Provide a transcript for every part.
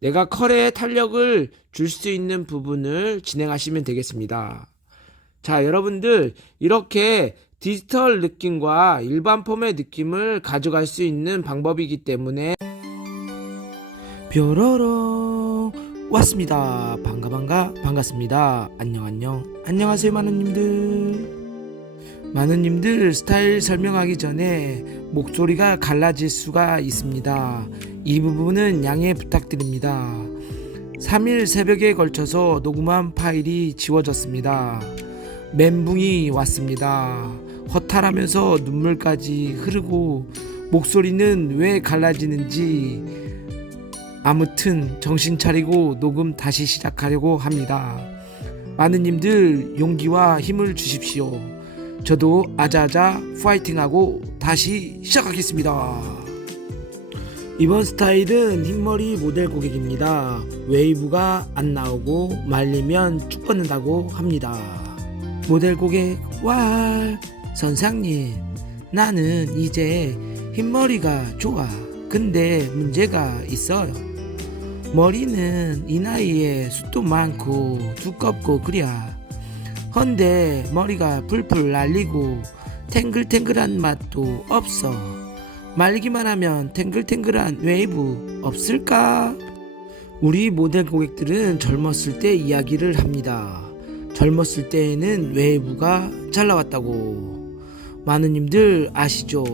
내가 컬에 탄력을 줄 수 있는 부분을 진행하시면 되겠습니다. 자, 여러분들 이렇게 디지털 느낌과 일반 폼의 느낌을 가져갈 수 있는 방법이기 때문에 뾰로롱 왔습니다. 반가 반가 반갑습니다. 안녕 안녕 안녕하세요 마누님들. 마누님들 스타일 설명하기 전에 목소리가 갈라질 수가 있습니다. 이 부분은 양해 부탁드립니다. 3일 새벽에 걸쳐서 녹음한 파일이 지워졌습니다. 멘붕이 왔습니다. 허탈하면서 눈물까지 흐르고 목소리는 왜 갈라지는지 아무튼 정신 차리고 녹음 다시 시작하려고 합니다. 마누님들 용기와 힘을 주십시오. 저도 아자아자 파이팅하고 다시 시작하겠습니다. 이번 스타일은 흰머리 모델 고객입니다. 웨이브가 안 나오고 말리면 쭉 뻗는다고 합니다. 모델 고객 왈 선상님 나는 이제 흰머리가 좋아. 근데 문제가 있어요. 머리는 이 나이에 숱도 많고 두껍고 그랴. 헌데 머리가 풀풀 날리고 탱글탱글한 맛도 없어. 말기만 하면 탱글탱글한 웨이브 없을까? 우리 모델 고객들은 젊었을 때 이야기를 합니다. 젊었을 때에는 웨이브가 잘 나왔다고. 마누님들 아시죠?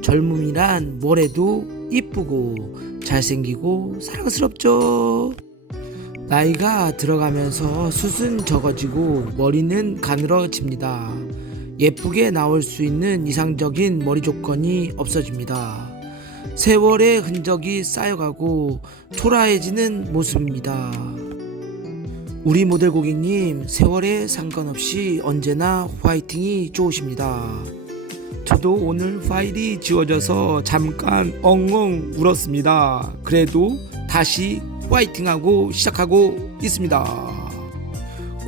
젊음이란 뭐래도 이쁘고 잘생기고 사랑스럽죠. 나이가 들어가면서 숱은 적어지고 머리는 가늘어집니다. 예쁘게 나올 수 있는 이상적인 머리 조건이 없어집니다. 세월의 흔적이 쌓여가고 초라해지는 모습입니다. 우리 모델 고객님, 세월에 상관없이 언제나 화이팅이 좋으십니다. 저도 오늘 파일이 지워져서 잠깐 엉엉 울었습니다. 그래도 다시 화이팅하고 시작하고 있습니다.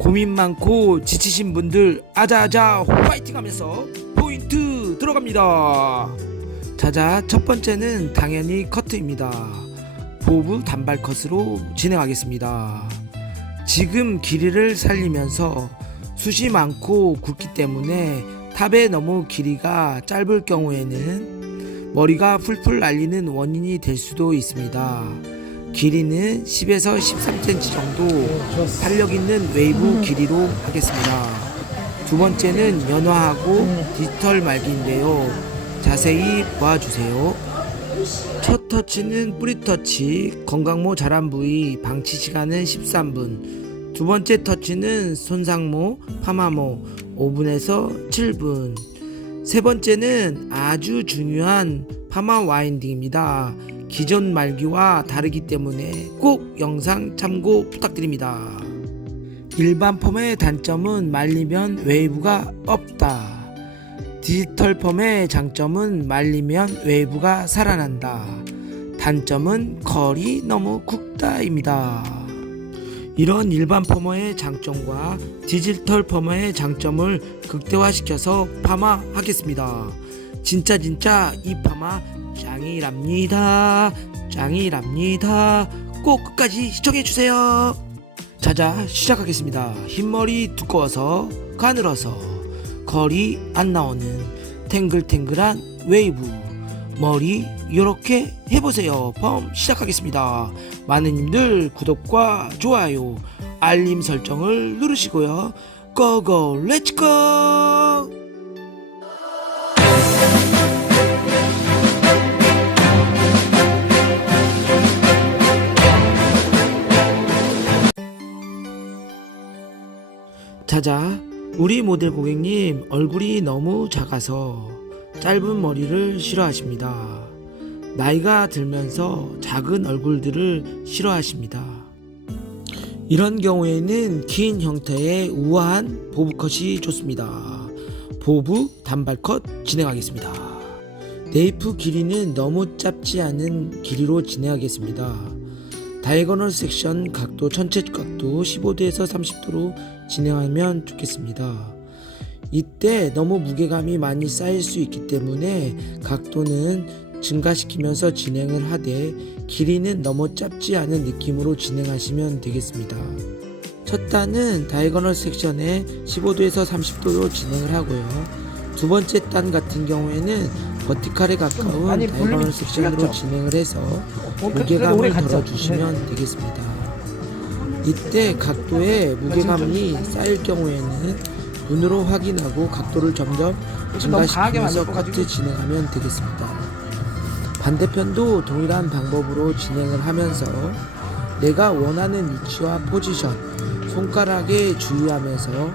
고민 많고 지치신 분들 아자아자 화이팅 하면서 포인트 들어갑니다. 자자 첫 번째는 당연히 커트입니다. 보브 단발 컷으로 진행하겠습니다. 지금 길이를 살리면서 숱이 많고 굵기 때문에 탑에 너무 길이가 짧을 경우에는 머리가 풀풀 날리는 원인이 될 수도 있습니다. 길이는 10에서 13cm 정도 탄력 있는 웨이브 길이로 하겠습니다. 두 번째는 연화하고 디지털 말기인데요. 자세히 봐주세요. 첫 터치는 뿌리 터치, 건강모 자란 부위, 방치 시간은 13분. 두 번째 터치는 손상모, 파마모, 5분에서 7분. 세 번째는 아주 중요한 파마 와인딩입니다. 기존 말기와 다르기 때문에 꼭 영상 참고 부탁드립니다. 일반 펌의 단점은 말리면 웨이브가 없다. 디지털 펌의 장점은 말리면 웨이브가 살아난다. 단점은 컬이 너무 굵다입니다. 이런 일반 펌머의 장점과 디지털 펌머의 장점을 극대화시켜서 파마하겠습니다. 진짜 진짜 이 파마 짱이랍니다. 짱이랍니다. 꼭 끝까지 시청해주세요. 자자 시작하겠습니다. 흰머리 두꺼워서 가늘어서 컬이 안 나오는 탱글탱글한 웨이브 머리 이렇게 해보세요. 펌 시작하겠습니다. 많은 님들 구독과 좋아요, 알림 설정을 누르시고요. 고고 렛츠고! 자자, 우리 모델 고객님 얼굴이 너무 작아서 짧은 머리를 싫어하십니다. 나이가 들면서 작은 얼굴들을 싫어하십니다. 이런 경우에는 긴 형태의 우아한 보브컷이 좋습니다. 보브 단발컷 진행하겠습니다. 네이프 길이는 너무 짧지 않은 길이로 진행하겠습니다. 다이거널 섹션 각도 전체 각도 15도에서 30도로 진행하면 좋겠습니다. 이때 너무 무게감이 많이 쌓일 수 있기 때문에 각도는 증가시키면서 진행을 하되 길이는 너무 짧지 않은 느낌으로 진행하시면 되겠습니다. 첫 단은 다이거널 섹션에 15도에서 30도로 진행을 하고요. 두 번째 단 같은 경우에는 버티칼에 가까운 다이거널 볼륨이 섹션으로? 진행을 해서 어, 무게감을? 덜어주시면 되겠습니다. 이때 각도에 무게감이 쌓일 경우에는 눈으로 확인하고 각도를 점점 증가시키면서 커트 진행하면 되겠습니다. 반대편도 동일한 방법으로 진행을 하면서 내가 원하는 위치와 포지션, 손가락에 주의하면서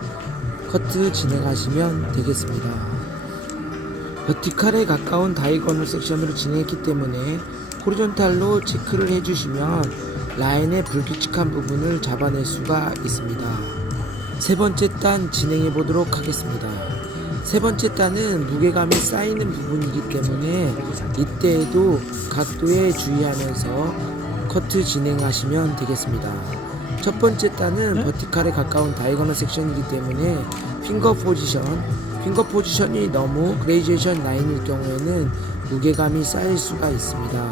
커트 진행하시면 되겠습니다. 버티칼에 가까운 다이거널 섹션으로 진행했기 때문에 호리존탈로 체크를 해주시면 라인의 불규칙한 부분을 잡아낼 수가 있습니다. 세 번째 단 진행해 보도록 하겠습니다. 세 번째 단은 무게감이 쌓이는 부분이기 때문에 이때에도 각도에 주의하면서 커트 진행하시면 되겠습니다. 첫 번째 단은 버티칼에 가까운 다이거널 섹션이기 때문에 핑거 포지션, 핑거 포지션이 너무 그레이제이션 라인일 경우에는 무게감이 쌓일 수가 있습니다.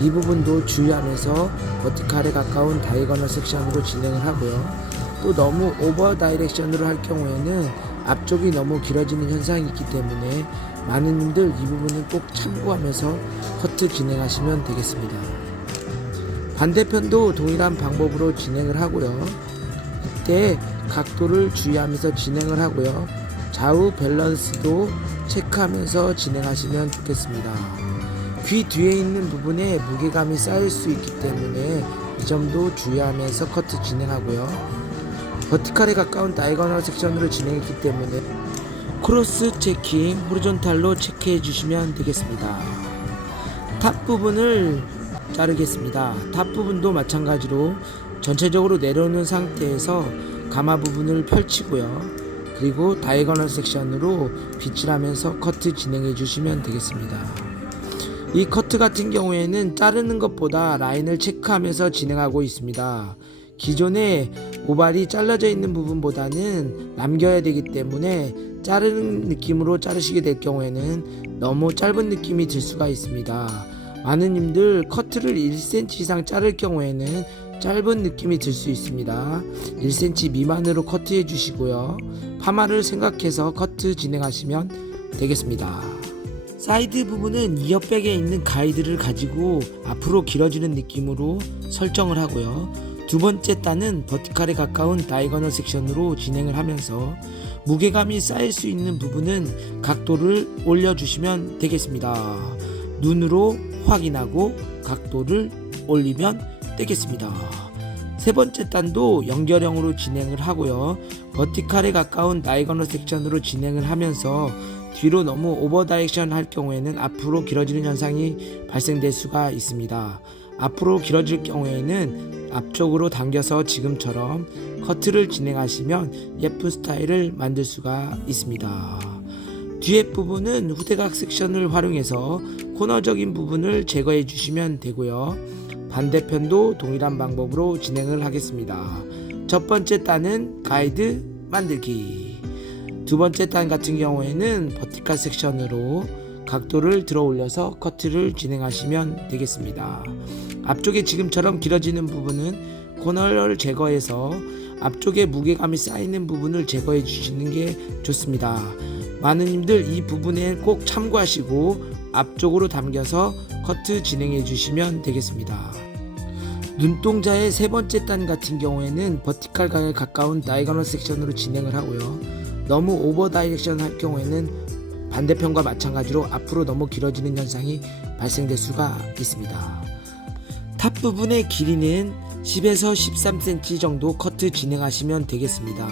이 부분도 주의하면서 버티칼에 가까운 다이거널 섹션으로 진행을 하고요. 또 너무 오버 다이렉션으로 할 경우에는 앞쪽이 너무 길어지는 현상이 있기 때문에 많은 분들 이 부분은 꼭 참고하면서 커트 진행하시면 되겠습니다. 반대편도 동일한 방법으로 진행을 하고요. 이때 각도를 주의하면서 진행을 하고요. 좌우 밸런스도 체크하면서 진행하시면 좋겠습니다. 귀 뒤에 있는 부분에 무게감이 쌓일 수 있기 때문에 이 점도 주의하면서 커트 진행하고요. 버티칼에 가까운 다이거널 섹션으로 진행했기 때문에 크로스 체킹, 호리존탈로 체크해 주시면 되겠습니다. 탑 부분을 자르겠습니다. 탑 부분도 마찬가지로 전체적으로 내려오는 상태에서 가마 부분을 펼치고요. 그리고 다이거널 섹션으로 빗질하면서 커트 진행해 주시면 되겠습니다. 이 커트 같은 경우에는 자르는 것보다 라인을 체크하면서 진행하고 있습니다. 기존에 모발이 잘라져 있는 부분보다는 남겨야 되기 때문에 자르는 느낌으로 자르시게 될 경우에는 너무 짧은 느낌이 들 수가 있습니다. 많은 님들 커트를 1cm 이상 자를 경우에는 짧은 느낌이 들 수 있습니다. 1cm 미만으로 커트해 주시고요. 파마를 생각해서 커트 진행하시면 되겠습니다. 사이드 부분은 이어백에 있는 가이드를 가지고 앞으로 길어지는 느낌으로 설정을 하고요. 두 번째 단은 버티칼에 가까운 다이거널 섹션으로 진행을 하면서 무게감이 쌓일 수 있는 부분은 각도를 올려주시면 되겠습니다. 눈으로 확인하고 각도를 올리면 되겠습니다. 세 번째 단도 연결형으로 진행을 하고요. 버티칼에 가까운 다이거널 섹션으로 진행을 하면서 뒤로 너무 오버 다이렉션 할 경우에는 앞으로 길어지는 현상이 발생될 수가 있습니다. 앞으로 길어질 경우에는 앞쪽으로 당겨서 지금처럼 커트를 진행하시면 예쁜 스타일을 만들 수가 있습니다. 뒤에 부분은 후대각 섹션을 활용해서 코너적인 부분을 제거해 주시면 되고요. 반대편도 동일한 방법으로 진행을 하겠습니다. 첫 번째 단은 가이드 만들기. 두 번째 단 같은 경우에는 버티칼 섹션으로 각도를 들어 올려서 커트를 진행하시면 되겠습니다. 앞쪽에 지금처럼 길어지는 부분은 코너를 제거해서 앞쪽에 무게감이 쌓이는 부분을 제거해 주시는 게 좋습니다. 많은 님들 이 부분에 꼭 참고하시고 앞쪽으로 당겨서 커트 진행해 주시면 되겠습니다. 눈동자의 세 번째 단 같은 경우에는 버티칼 강에 가까운 다이거널 섹션으로 진행을 하고요. 너무 오버 다이렉션 할 경우에는 반대편과 마찬가지로 앞으로 너무 길어지는 현상이 발생될 수가 있습니다. 탑 부분의 길이는 10에서 13cm 정도 커트 진행하시면 되겠습니다.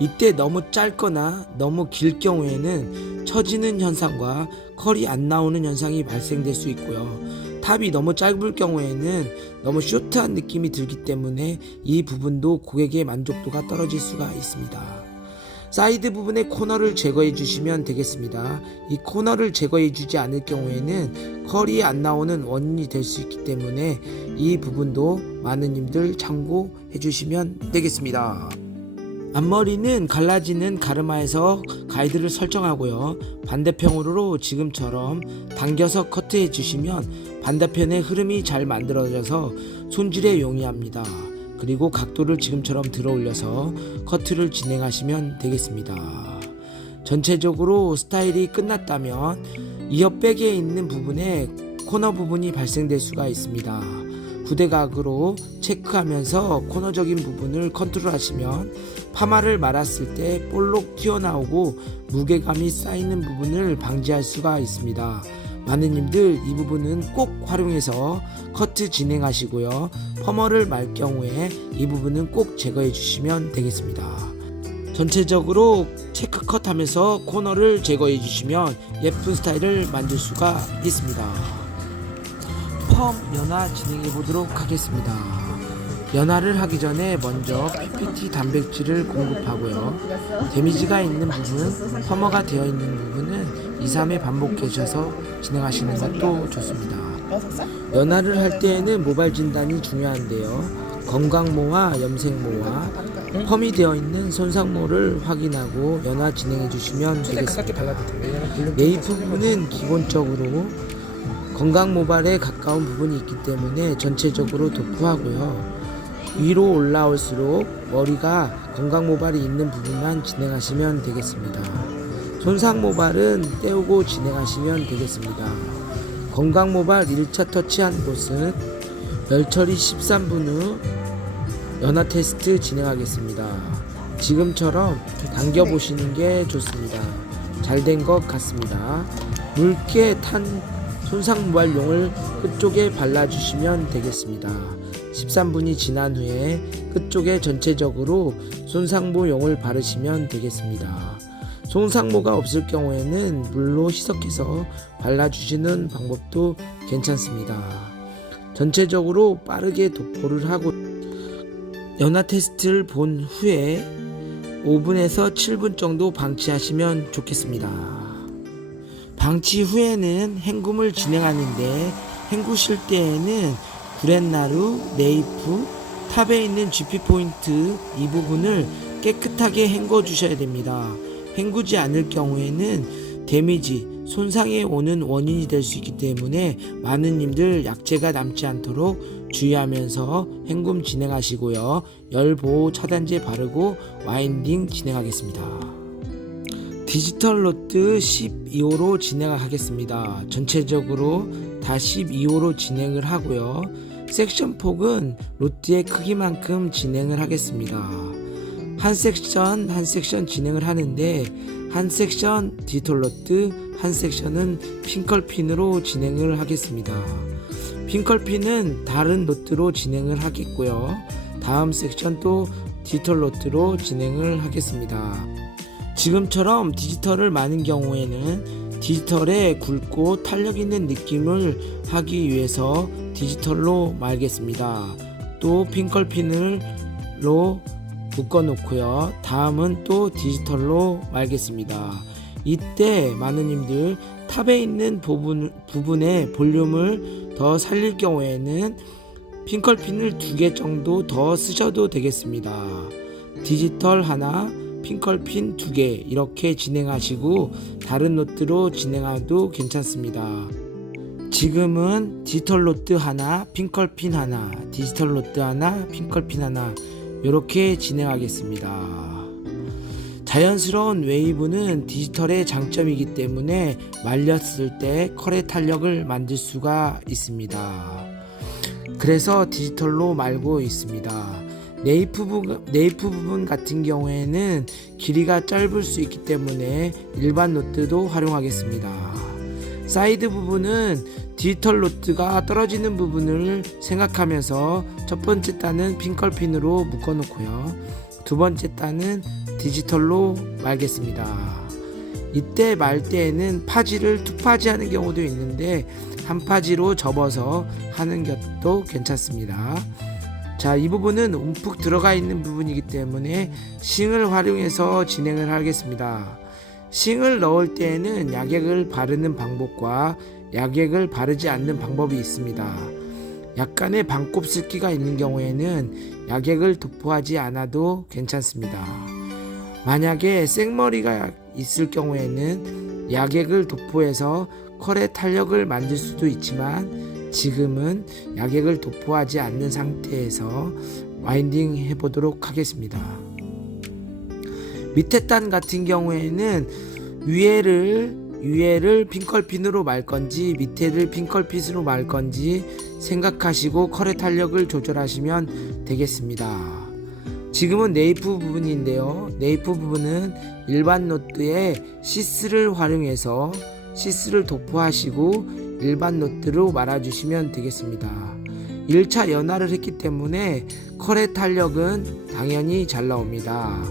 이때 너무 짧거나 너무 길 경우에는 처지는 현상과 컬이 안 나오는 현상이 발생될 수 있고요. 탑이 너무 짧을 경우에는 너무 쇼트한 느낌이 들기 때문에 이 부분도 고객의 만족도가 떨어질 수가 있습니다. 사이드 부분의 코너를 제거해 주시면 되겠습니다. 이 코너를 제거해 주지 않을 경우에는 컬이 안 나오는 원인이 될 수 있기 때문에 이 부분도 많은 님들 참고해 주시면 되겠습니다. 앞머리는 갈라지는 가르마에서 가이드를 설정하고요. 반대편으로 지금처럼 당겨서 커트해 주시면 반대편의 흐름이 잘 만들어져서 손질에 용이합니다. 그리고 각도를 지금처럼 들어 올려서 커트를 진행하시면 되겠습니다. 전체적으로 스타일이 끝났다면 이어백에 있는 부분에 코너 부분이 발생될 수가 있습니다. 부대각으로 체크하면서 코너적인 부분을 컨트롤하시면 파마를 말았을 때 볼록 튀어나오고 무게감이 쌓이는 부분을 방지할 수가 있습니다. 마느님들 이 부분은 꼭 활용해서 커트 진행하시고요. 퍼머를 말 경우에 이 부분은 꼭 제거해 주시면 되겠습니다. 전체적으로 체크컷 하면서 코너를 제거해 주시면 예쁜 스타일을 만들 수가 있습니다. 펌 연화 진행해 보도록 하겠습니다. 연화를 하기 전에 먼저 PPT 단백질을 공급하고요. 데미지가 있는 부분, 펌어가 되어 있는 부분은 2, 3회 반복해 주셔서 진행하시는 것도 좋습니다. 연화를 할 때에는 모발 진단이 중요한데요. 건강모와 염색모와 펌이 되어 있는 손상모를 확인하고 연화 진행해 주시면 되겠습니다. 볼륨 네이프 부분은 기본적으로 건강 모발에 가까운 부분이 있기 때문에 전체적으로 도프하고요. 위로 올라올수록 머리가 건강 모발이 있는 부분만 진행하시면 되겠습니다. 손상 모발은 떼우고 진행하시면 되겠습니다. 건강 모발 1차 터치한 곳은 열처리 13분 후 연화 테스트 진행하겠습니다. 지금처럼 당겨 보시는 게 좋습니다. 잘 된 것 같습니다. 묽게 탄 손상 모발용을 끝쪽에 발라주시면 되겠습니다. 13분이 지난 후에 끝쪽에 전체적으로 손상모용을 바르시면 되겠습니다. 손상모가 없을 경우에는 물로 희석해서 발라주시는 방법도 괜찮습니다. 전체적으로 빠르게 도포를 하고 연화 테스트를 본 후에 5분에서 7분 정도 방치하시면 좋겠습니다. 방치 후에는 헹굼을 진행하는데 헹구실 때에는 구렛나루, 네이프, 탑에 있는 GP 포인트 이 부분을 깨끗하게 헹궈 주셔야 됩니다. 헹구지 않을 경우에는 데미지, 손상에 오는 원인이 될 수 있기 때문에 많은 님들 약재가 남지 않도록 주의하면서 헹굼 진행하시고요. 열 보호 차단제 바르고 와인딩 진행하겠습니다. 디지털 로트 12호로 진행하겠습니다. 전체적으로 다 12호로 진행을 하고요. 섹션 폭은 로트의 크기만큼 진행을 하겠습니다. 한 섹션 한 섹션 진행을 하는데 한 sek션 디지털 로트 한 섹션은 핑컬핀으로 진행을 하겠습니다. 핑컬핀은 다른 노트로 진행을 하겠고요. 다음 섹션 또 디지털 노트로 진행을 하겠습니다. 지금처럼 디지털을 많은 경우에는 디지털에 굵고 탄력 있는 느낌을 하기 위해서 디지털로 말겠습니다. 또 핑컬핀으로 묶어 놓고요. 다음은 또 디지털로 말겠습니다. 이때 마누님들 탑에 있는 부분, 부분의 볼륨을 더 살릴 경우에는 핑컬핀을 두 개 정도 더 쓰셔도 되겠습니다. 디지털 하나, 핑컬핀 두개 이렇게 진행하시고 다른 노트로 진행해도 괜찮습니다. 지금은 디지털 노트 하나, 핑컬핀 하나, 디지털 노트 하나, 핑컬핀 하나 이렇게 진행하겠습니다. 자연스러운 웨이브는 디지털의 장점이기 때문에 말렸을 때 컬의 탄력을 만들 수가 있습니다. 그래서 디지털로 말고 있습니다. 네이프 부분, 네이프 부분 같은 경우에는 길이가 짧을 수 있기 때문에 일반 노트도 활용하겠습니다. 사이드 부분은 디지털 노트가 떨어지는 부분을 생각하면서 첫 번째 단은 핑컬핀으로 묶어 놓고요. 두 번째 단은 디지털로 말겠습니다. 이때 말 때에는 파지를 두 파지 하는 경우도 있는데 한 파지로 접어서 하는 것도 괜찮습니다. 자, 이 부분은 움푹 들어가 있는 부분이기 때문에 싱을 활용해서 진행을 하겠습니다. 싱을 넣을 때에는 약액을 바르는 방법과 약액을 바르지 않는 방법이 있습니다. 약간의 반곱슬기가 있는 경우에는 약액을 도포하지 않아도 괜찮습니다. 만약에 생머리가 있을 경우에는 약액을 도포해서 컬의 탄력을 만들 수도 있지만 지금은 약액을 도포하지 않는 상태에서 와인딩 해보도록 하겠습니다. 밑에 단 같은 경우에는 위에를 위에를 핑컬핀으로 말 건지 밑에를 핑컬핀으로 말 건지 생각하시고 컬의 탄력을 조절하시면 되겠습니다. 지금은 네이프 부분인데요. 네이프 부분은 일반 노트에 시스를 활용해서 시스를 도포하시고 일반 노트로 말아주시면 되겠습니다. 1차 연화를 했기 때문에 컬의 탄력은 당연히 잘 나옵니다.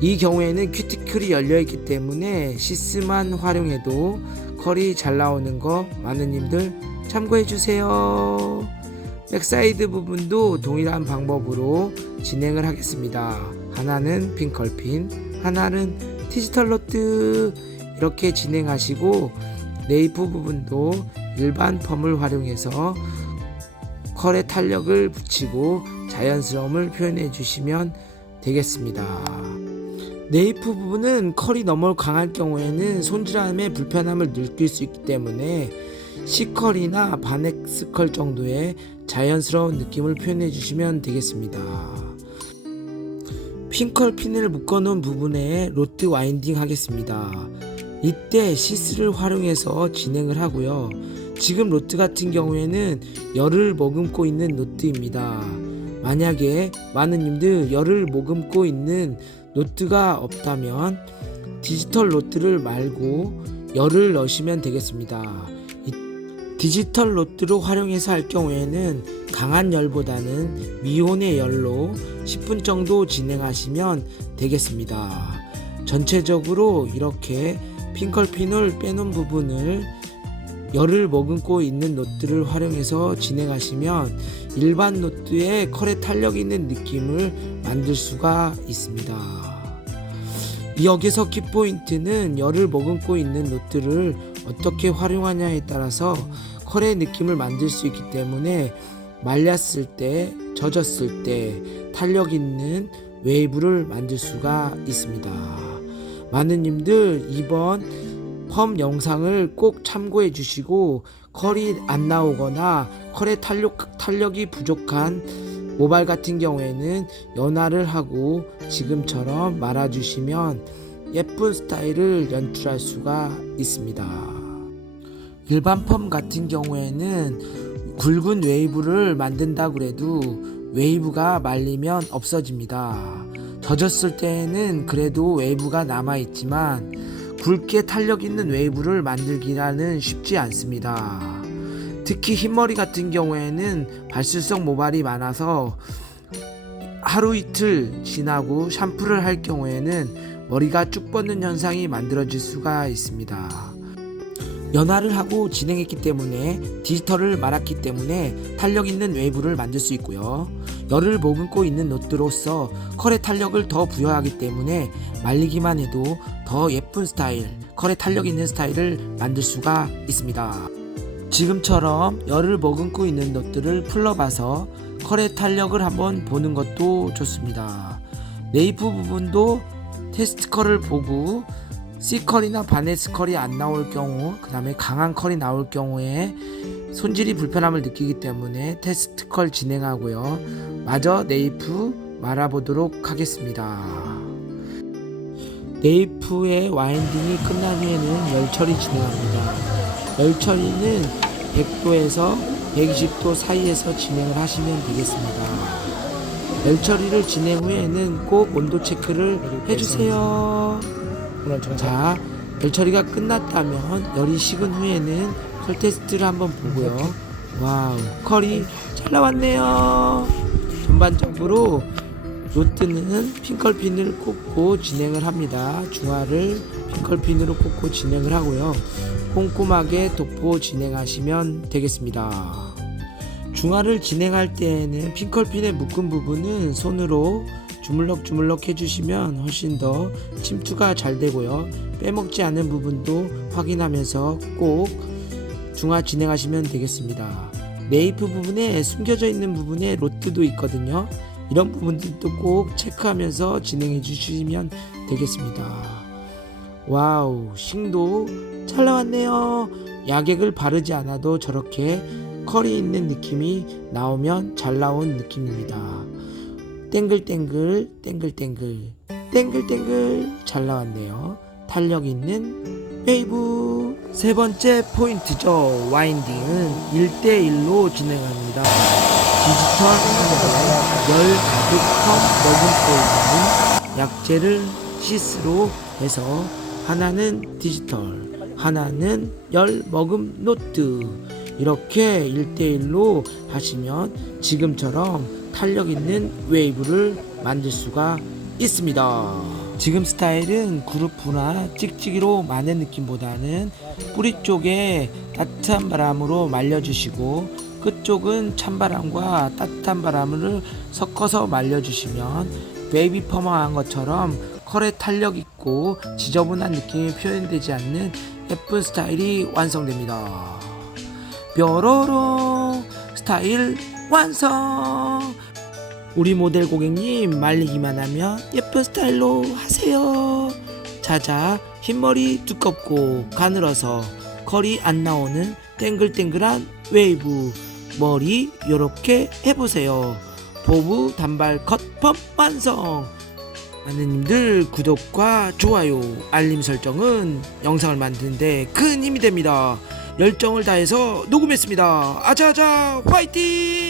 이 경우에는 큐티클이 열려있기 때문에 시스만 활용해도 컬이 잘 나오는 거 많은님들 참고해주세요. 백사이드 부분도 동일한 방법으로 진행을 하겠습니다. 하나는 핑컬핀, 하나는 디지털 노트 이렇게 진행하시고 네이프 부분도 일반 펌을 활용해서 컬의 탄력을 붙이고 자연스러움을 표현해 주시면 되겠습니다. 네이프 부분은 컬이 너무 강할 경우에는 손질함에 불편함을 느낄 수 있기 때문에 C컬이나 바넥스컬 정도의 자연스러운 느낌을 표현해 주시면 되겠습니다. 핑컬 핀을 묶어놓은 부분에 로트 와인딩 하겠습니다. 이때 시스를 활용해서 진행을 하고요. 지금 로트 같은 경우에는 열을 머금고 있는 노트입니다. 만약에 많은 님들 열을 머금고 있는 노트가 없다면 디지털 노트를 말고 열을 넣으시면 되겠습니다. 이 디지털 노트로 활용해서 할 경우에는 강한 열보다는 미온의 열로 10분 정도 진행하시면 되겠습니다. 전체적으로 이렇게 핑컬핀을 빼놓은 부분을 열을 머금고 있는 노트를 활용해서 진행하시면 일반 노트에 컬에 탄력 있는 느낌을 만들 수가 있습니다. 여기서 키포인트는 열을 머금고 있는 노트를 어떻게 활용하냐에 따라서 컬의 느낌을 만들 수 있기 때문에 말렸을 때, 젖었을 때 탄력 있는 웨이브를 만들 수가 있습니다. 많은 님들 이번 펌 영상을 꼭 참고해 주시고 컬이 안 나오거나 컬의 탄력, 탄력이 부족한 모발 같은 경우에는 연화를 하고 지금처럼 말아주시면 예쁜 스타일을 연출할 수가 있습니다. 일반 펌 같은 경우에는 굵은 웨이브를 만든다 그래도 웨이브가 말리면 없어집니다. 젖었을 때에는 그래도 웨이브가 남아있지만 굵게 탄력 있는 웨이브를 만들기라는 쉽지 않습니다. 특히 흰머리 같은 경우에는 발수성 모발이 많아서 하루 이틀 지나고 샴푸를 할 경우에는 머리가 쭉 뻗는 현상이 만들어질 수가 있습니다. 연화를 하고 진행했기 때문에 디지털을 말았기 때문에 탄력 있는 웨이브를 만들 수 있고요. 열을 머금고 있는 노트로서 컬의 탄력을 더 부여하기 때문에 말리기만 해도 더 예쁜 스타일, 컬의 탄력 있는 스타일을 만들 수가 있습니다. 지금처럼 열을 머금고 있는 노트를 풀러봐서 컬의 탄력을 한번 보는 것도 좋습니다. 네이프 부분도 테스트 컬을 보고 C컬이나 바네스 컬이 안 나올 경우, 그 다음에 강한 컬이 나올 경우에 손질이 불편함을 느끼기 때문에 테스트 컬 진행하고요. 마저 네이프 말아보도록 하겠습니다. 네이프의 와인딩이 끝난 후에는 열 처리 진행합니다. 열 처리는 100도에서 120도 사이에서 진행을 하시면 되겠습니다. 열 처리를 진행 후에는 꼭 온도 체크를 해주세요. 자, 열 처리가 끝났다면 열이 식은 후에는 컬 테스트를 한번 보고요. 와우, 컬이 잘 나왔네요. 전반적으로 로트는 핑컬핀을 꽂고 진행을 합니다. 중화를 핑컬핀으로 꽂고 진행을 하고요. 꼼꼼하게 도포 진행하시면 되겠습니다. 중화를 진행할 때에는 핑컬핀의 묶은 부분은 손으로 주물럭주물럭 해주시면 훨씬 더 침투가 잘 되고요. 빼먹지 않은 부분도 확인하면서 꼭 중화 진행하시면 되겠습니다. 네이프 부분에 숨겨져 있는 부분에 로트도 있거든요. 이런 부분들도 꼭 체크하면서 진행해 주시면 되겠습니다. 와우, 싱도 잘 나왔네요. 약액을 바르지 않아도 저렇게 컬이 있는 느낌이 나오면 잘 나온 느낌입니다. 땡글땡글, 땡글땡글, 땡글땡글 잘 나왔네요. 탄력 있는 웨이브. 세 번째 포인트죠. 와인딩은 1대1로 진행합니다. 디지털 열 가득 컵 머금고 있는 약재를 시스로 해서 하나는 디지털, 하나는 열 머금 노트. 이렇게 1대1로 하시면 지금처럼 탄력 있는 웨이브를 만들 수가 있습니다. 지금 스타일은 그루프나 찍찍이로 마는 느낌보다는 뿌리 쪽에 따뜻한 바람으로 말려주시고 끝쪽은 찬바람과 따뜻한 바람을 섞어서 말려주시면 베이비 퍼머한 것처럼 컬의 탄력 있고 지저분한 느낌이 표현되지 않는 예쁜 스타일이 완성됩니다. 뾰로로 스타일 완성! 우리 모델 고객님 말리기만 하면 예쁜 스타일로 하세요. 자자 흰머리 두껍고 가늘어서 컬이 안 나오는 땡글땡글한 웨이브 머리 요렇게 해보세요. 보부 단발 컷펌 완성! 많은님들 구독과 좋아요, 알림 설정은 영상을 만드는데 큰 힘이 됩니다. 열정을 다해서 녹음했습니다. 아자아자 화이팅!